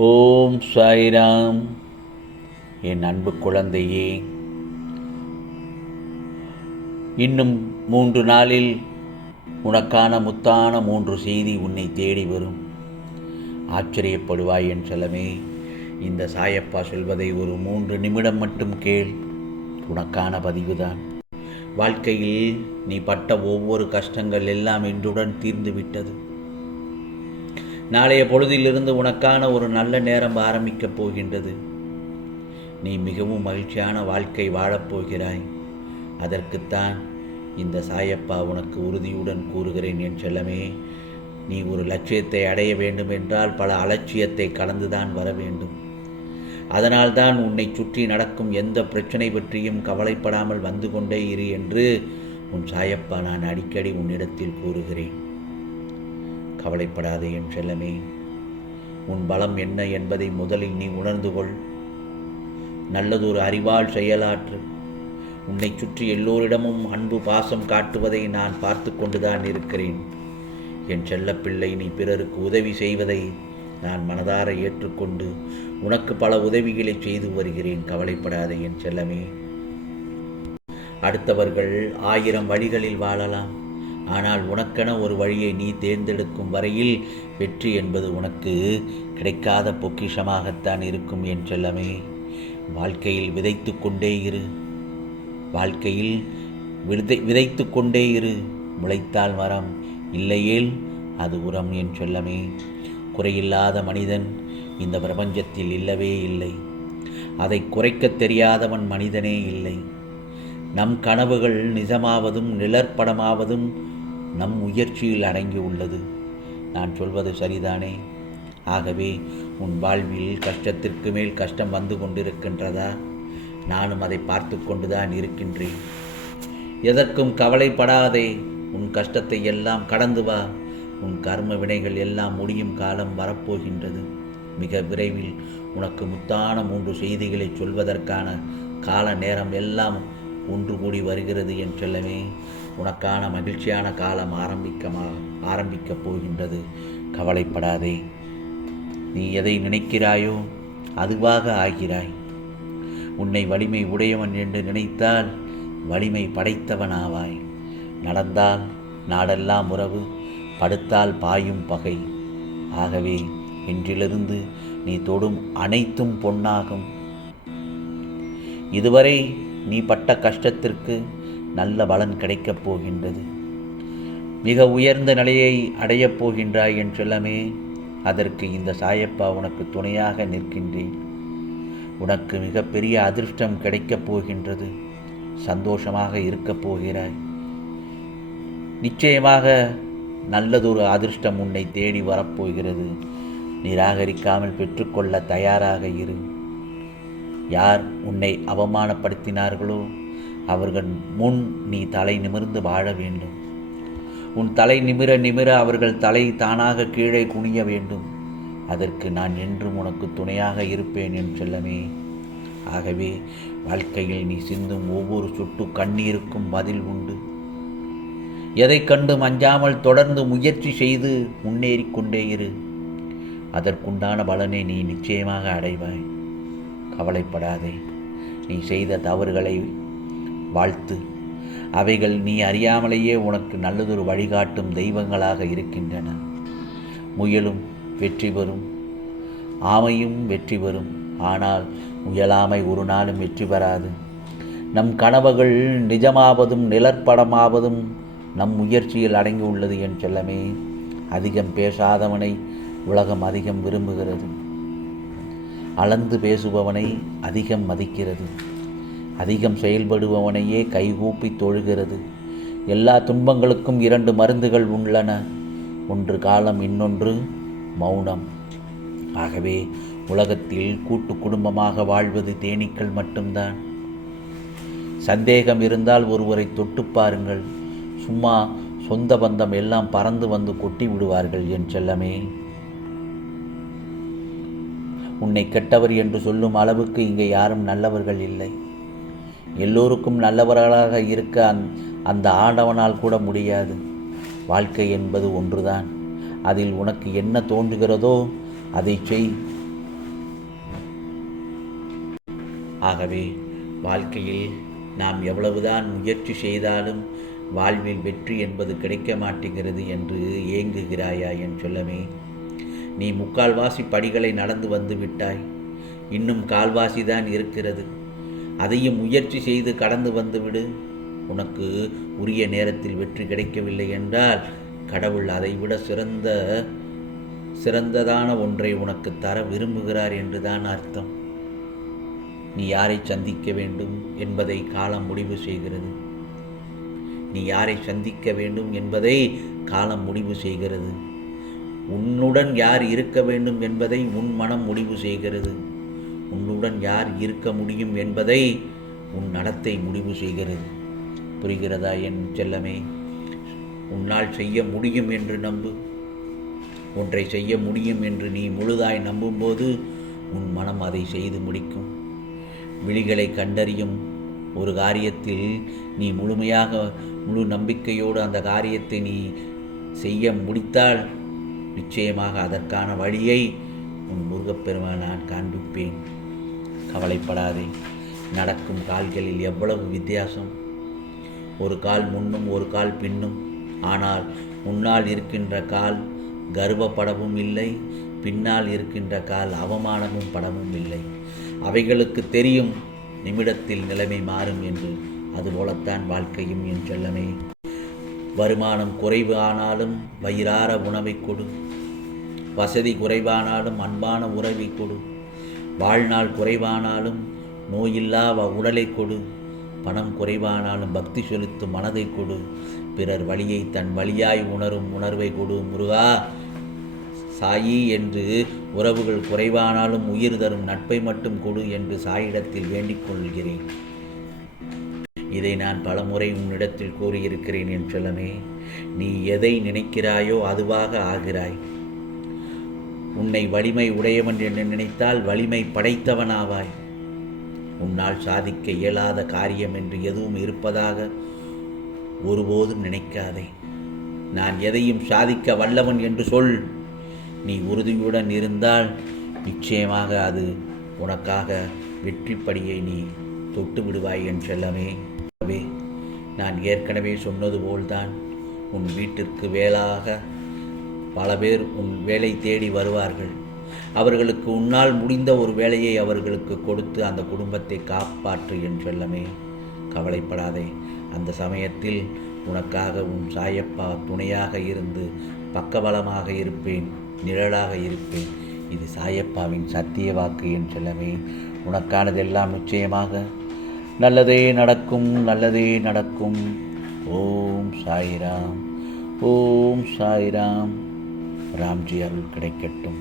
ஓம் சாய்ராம். என் அன்பு குழந்தையே, இன்னும் 3 நாளில் உனக்கான முத்தான 3 செய்தி உன்னை தேடி வரும். ஆச்சரியப்படுவாய் என் செல்லமே. இந்த சாயப்பா சொல்வதை ஒரு 3 நிமிடம் மட்டும் கேள். உனக்கான பதிவுதான். வாழ்க்கையில் நீ பட்ட ஒவ்வொரு கஷ்டங்கள் எல்லாம் இன்றுடன் தீர்ந்து விட்டது. நாளைய பொழுதிலிருந்து உனக்கான ஒரு நல்ல நேரம் ஆரம்பிக்கப் போகின்றது. நீ மிகவும் மகிழ்ச்சியான வாழ்க்கை வாழப்போகிறாய். அதற்குத்தான் இந்த சாயப்பா உனக்கு உறுதியுடன் கூறுகிறேன் என் செல்லமே. நீ ஒரு லட்சியத்தை அடைய வேண்டும் என்றால் பல அலட்சியத்தை கடந்துதான் வர வேண்டும். அதனால்தான் உன்னை சுற்றி நடக்கும் எந்த பிரச்சனை பற்றியும் கவலைப்படாமல் வந்து கொண்டே இரு என்று உன் சாயப்பா நான் அடிக்கடி உன்னிடத்தில் கூறுகிறேன். கவலைப்படாதே என் செல்லமே. உன் பலம் என்ன என்பதை முதலில் நீ உணர்ந்து கொள். நல்லதொரு அறிவால் செயலாற்று. உன்னை சுற்றி எல்லோரிடமும் அன்பு பாசம் காட்டுவதை நான் பார்த்து கொண்டுதான் இருக்கிறேன். என் செல்லப்பிள்ளை, நீ பிறருக்கு உதவி செய்வதை நான் மனதார ஏற்றுக்கொண்டு உனக்கு பல உதவிகளை செய்து வருகிறேன். கவலைப்படாதே என் செல்லமே. அடுத்தவர்கள் 1000 வழிகளில் வாழலாம். ஆனால் உனக்கென ஒரு வழியை நீ தேர்ந்தெடுக்கும் வரையில் வெற்றி என்பது உனக்கு கிடைக்காத பொக்கிஷமாகத்தான் இருக்கும் என் செல்லமே. வாழ்க்கையில் விதைத்து கொண்டே இரு. வாழ்க்கையில் விதைத்து கொண்டே இரு. முளைத்தால் மரம், இல்லையேல் அது உரம் என் செல்லமே. குறையில்லாத மனிதன் இந்த பிரபஞ்சத்தில் இல்லவே இல்லை. அதை குறைக்க தெரியாதவன் மனிதனே இல்லை. நம் கனவுகள் நிஜமாவதும் நிழற்படமாவதும் நம் முயற்சியில் அடங்கி உள்ளது. நான் சொல்வது சரிதானே? ஆகவே உன் வாழ்வில் கஷ்டத்திற்கு மேல் கஷ்டம் வந்து கொண்டிருக்கின்றதா? நானும் அதை பார்த்து கொண்டுதான் இருக்கின்றேன். எதற்கும் கவலைப்படாதே. உன் கஷ்டத்தை எல்லாம் கடந்து வா. உன் கர்ம வினைகள் எல்லாம் முடியும் காலம் வரப்போகின்றது. மிக விரைவில் உனக்கு முத்தான 3 செய்திகளை சொல்வதற்கான கால நேரம் எல்லாம் ஒன்று கூடி வருகிறது என் செல்லமே. உனக்கான மகிழ்ச்சியான காலம் ஆரம்பிக்கப் போகின்றது. கவலைப்படாதே. நீ எதை நினைக்கிறாயோ அதுவாக ஆகிறாய். உன்னை வலிமை உடையவன் என்று நினைத்தால் வலிமை படைத்தவன் ஆவாய். நடந்தால் நாடெல்லாம் உறவு, படுத்தால் பாயும் பகை. ஆகவே இன்றிலிருந்து நீ தொடும் அனைத்தும் பொன்னாகும். இதுவரை நீ பட்ட கஷ்டத்திற்கு நல்ல பலன் கிடைக்கப் போகின்றது. மிக உயர்ந்த நிலையை அடையப் போகின்றாய் என் செல்லமே. அதற்கு இந்த சாயப்பா உனக்கு துணையாக நிற்கின்றேன். உனக்கு மிகப்பெரிய அதிர்ஷ்டம் கிடைக்கப் போகின்றது. சந்தோஷமாக இருக்கப் போகிறாய். நிச்சயமாக நல்லதொரு அதிர்ஷ்டம் உன்னை தேடி வரப்போகிறது. நிராகரிக்காமல் பெற்றுக்கொள்ள தயாராக இரு. யார் உன்னை அவமானப்படுத்தினார்களோ அவர்கள் முன் நீ தலை நிமிர்ந்து வாழ வேண்டும். உன் தலை நிமிர நிமிர அவர்கள் தலை தானாக கீழே குனிய வேண்டும். அதற்கு நான் என்றும் உனக்கு துணையாக இருப்பேன் என் செல்லமே. ஆகவே வாழ்க்கையில் நீ சிந்தும் ஒவ்வொரு சொட்டு கண்ணீருக்கும் பதில் உண்டு. எதை கண்டு அஞ்சாமல் தொடர்ந்து முயற்சி செய்து முன்னேறிக்கொண்டே இரு. அதற்குண்டான பலனை நீ நிச்சயமாக அடைவாய். கவலைப்படாதே. நீ செய்த தவறுகளை வாழ்த்து. அவைகள் நீ அறியாமலேயே உனக்கு நல்லதொரு வழிகாட்டும் தெய்வங்களாக இருக்கின்றன. முயலும் வெற்றி பெறும், ஆமையும் வெற்றி பெறும். ஆனால் முயலாமை ஒரு நாளும் வெற்றி பெறாது. நம் கனவுகள் நிஜமாவதும் நிழற்படமாவதும் நம் முயற்சியில் அடங்கி உள்ளது என் செல்லமே. அதிகம் பேசாதவனை உலகம் அதிகம் விரும்புகிறது. அளந்து பேசுபவனை அதிகம் மதிக்கிறது. அதிகம் செயல்படுபவனையே கைகூப்பி தொழுகிறது. எல்லா துன்பங்களுக்கும் 2 மருந்துகள் உள்ளன. ஒன்று காலம், இன்னொன்று மௌனம். ஆகவே உலகத்தில் கூட்டு குடும்பமாக வாழ்வது தேனீக்கள் மட்டும்தான். சந்தேகம் இருந்தால் ஒருவரை தொட்டு பாருங்கள். சும்மா சொந்த பந்தம் எல்லாம் பறந்து வந்து கொட்டி விடுவார்கள் என் செல்லமே. உன்னை கெட்டவர் என்று சொல்லும் அளவுக்கு இங்கே யாரும் நல்லவர்கள் இல்லை. எல்லோருக்கும் நல்லவர்களாக இருக்க அந்த ஆண்டவனால் கூட முடியாது. வாழ்க்கை என்பது ஒன்றுதான். அதில் உனக்கு என்ன தோன்றுகிறதோ அதை செய். ஆகவே வாழ்க்கையில் நாம் எவ்வளவுதான் முயற்சி செய்தாலும் வாழ்வில் வெற்றி என்பது கிடைக்க மாட்டேங்கிறது என்று ஏங்குகிறாயா என் செல்லமே? நீ முக்கால்வாசி படிகளை நடந்து வந்து விட்டாய். இன்னும் கால்வாசி தான் இருக்கிறது. அதையும் முயற்சி செய்து கடந்து வந்துவிடு. உனக்கு உரிய நேரத்தில் வெற்றி கிடைக்கவில்லை என்றால் கடவுள் அதைவிட சிறந்ததான ஒன்றை உனக்கு தர விரும்புகிறார் என்றுதான் அர்த்தம். நீ யாரை சந்திக்க வேண்டும் என்பதை காலம் முடிவு செய்கிறது. நீ யாரை சந்திக்க வேண்டும் என்பதை காலம் முடிவு செய்கிறது. உன்னுடன் யார் இருக்க வேண்டும் என்பதை உன் மனம் முடிவு செய்கிறது. உன்னுடன் யார் இருக்க முடியும் என்பதை உன் நடத்தை முடிவு செய்கிறது. புரிகிறதா என் செல்லமே? உன்னால் செய்ய முடியும் என்று நம்பு. ஒன்றை செய்ய முடியும் என்று நீ முழுதாய் நம்பும்போது உன் மனம் அதை செய்து முடிக்கும். விழிகளை கண்டறியும் ஒரு காரியத்தில் நீ முழு நம்பிக்கையோடு அந்த காரியத்தை நீ செய்ய முடித்தால் நிச்சயமாக அதற்கான வழியை உன் முருகப்பெருமான் நான் காண்பிப்பேன். கவலைப்படாதே. நடக்கும் கால்களில் எவ்வளவு வித்தியாசம்! ஒரு கால் முன்னும் ஒரு கால் பின்னும். ஆனால் முன்னால் இருக்கின்ற கால் கர்வப்படவும் இல்லை, பின்னால் இருக்கின்ற கால் அவமானமும் படவும் இல்லை. அவைகளுக்கு தெரியும் நிமிடத்தில் நிலைமை மாறும் என்று. அதுபோலத்தான் வாழ்க்கையும் என் செல்லமே. வருமானம் குறைவு ஆனாலும் வயிறார உணவை கொடு. வசதி குறைவானாலும் அன்பான உறவை கொடு. வாழ்நாள் குறைவானாலும் நோயில்லா உடலை கொடு. பணம் குறைவானாலும் பக்தி செலுத்தும் மனதை கொடு. பிறர் வழியை தன் வழியாய் உணரும் உணர்வை கொடு. முருகா சாயி என்று உறவுகள் குறைவானாலும் உயிர் தரும் நட்பை மட்டும் கொடு என்று சாயிடத்தில் வேண்டிக் கொள்கிறேன். இதை நான் பலமுறை உன்னிடத்தில் கூறியிருக்கிறேன் என் செல்லமே. நீ எதை நினைக்கிறாயோ அதுவாக ஆகிறாய். உன்னை வலிமை உடையவன் என்று நினைத்தால் வலிமை படைத்தவன் ஆவாய். உன்னால் சாதிக்க இயலாத காரியம் என்று எதுவும் இருப்பதாக ஒருபோதும் நினைக்காதே. நான் எதையும் சாதிக்க வல்லவன் என்று சொல். நீ உறுதியுடன் இருந்தால் நிச்சயமாக அது உனக்காக வெற்றிப்படியை நீ தொட்டு விடுவாய் என் செல்லமே. நான் ஏற்கனவே சொன்னது போல்தான் உன் வீட்டிற்கு வேலாக பல பேர் உன் வேலை தேடி வருவார்கள். அவர்களுக்கு உன்னால் முடிந்த ஒரு வேலையை அவர்களுக்கு கொடுத்து அந்த குடும்பத்தை காப்பாற்று என் செல்லமே. கவலைப்படாதே. அந்த சமயத்தில் உனக்காக உன் சாயப்பா துணையாக இருந்து பக்கபலமாக இருப்பேன், நிழலாக இருப்பேன். இது சாயப்பாவின் சத்திய வாக்கு என் செல்லமே. உனக்கானதெல்லாம் நிச்சயமாக நல்லதே நடக்கும், நல்லதே நடக்கும். ஓம் சாய்ராம், ஓம் சாய்ராம். ராம்ஜி அருள் கிடைக்கட்டும்.